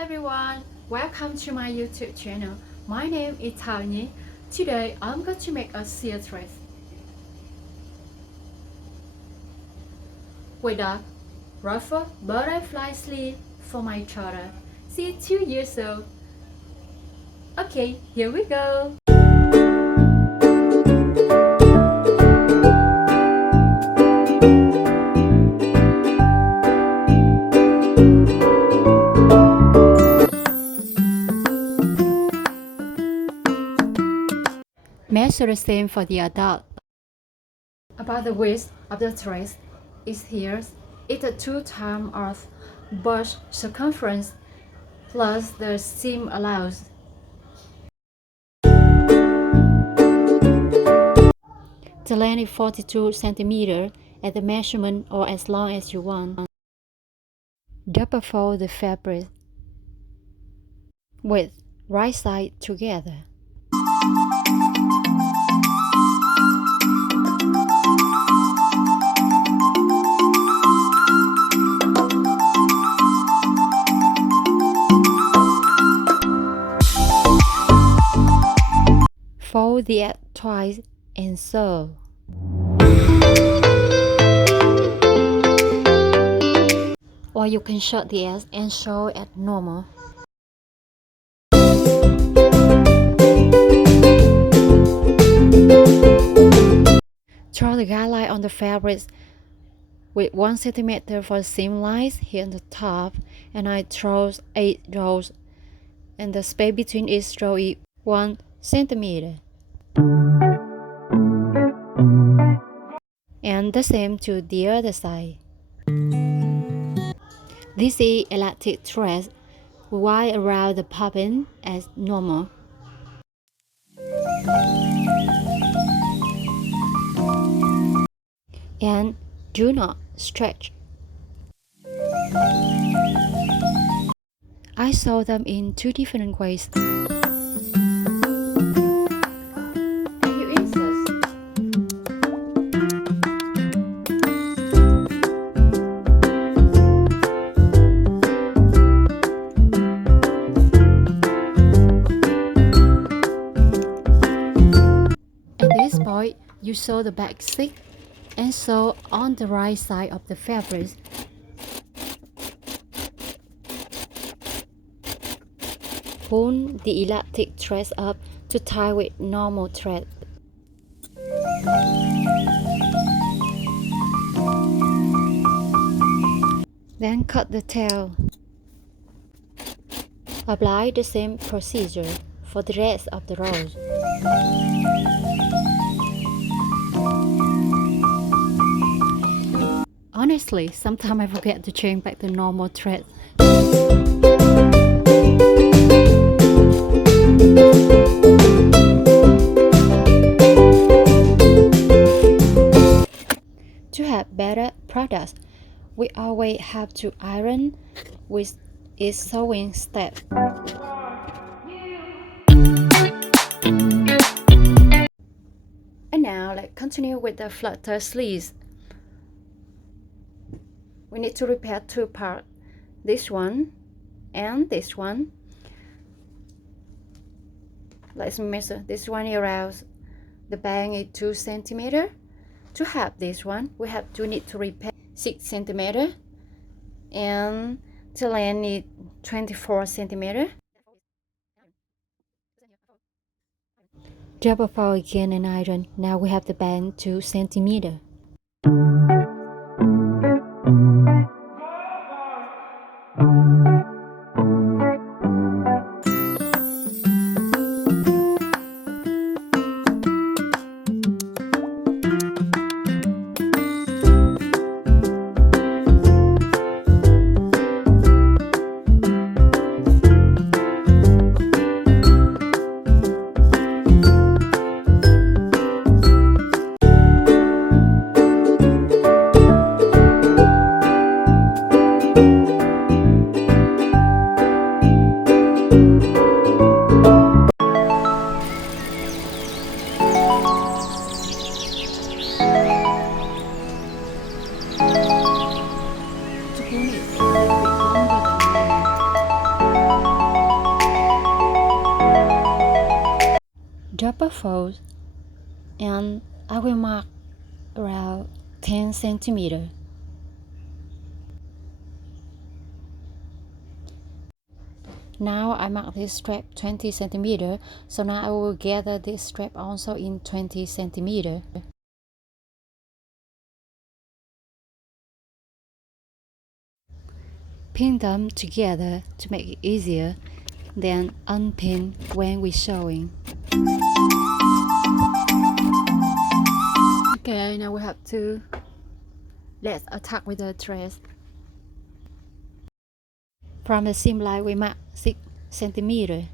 everyone, welcome to my YouTube channel. My name is Thun. Today I'm going to make a shirred dress with a ruffle butterfly sleeve for my daughter. She's 2 years old. Okay, here we go. Measure the same for the adult. About the width of the dress is here. It's a 2 times of bust circumference plus the seam allows. The length is 42 cm at the measurement or as long as you want. Double fold the fabric with right side together. Fold the edge twice and sew. Or you can shut the edge and sew at normal. Draw the guideline on the fabric with 1 cm for seam lines here on the top, and I draw 8 rows, and the space between each row is 1 cm. And the same to the other side. This is elastic thread wired around the popping as normal. And do not stretch. I sew them in 2 different ways. You sew the back six and sew on the right side of the fabric. Pull the elastic thread up to tie with normal thread. Then cut the tail. Apply the same procedure for the rest of the rows. Honestly, sometimes I forget to change back the normal thread. To have better products, we always have to iron with each sewing step. And now let's continue with the flutter sleeves. We need to repair 2 parts, this one and this one. Let's measure this one around the band is 2 cm. To have this one, we need to repair 6 cm, and the length is 24 cm. Double fold again and iron. Now we have the band 2 cm. buffles, and I will mark around 10 centimeters. Now I mark this strap 20 centimeters, so now I will gather this strap also in 20 centimeters. Pin them together to make it easier, then unpin when we're sewing. Okay, now we have to let's attack with the dress. From the seam line we mark 6 centimeters.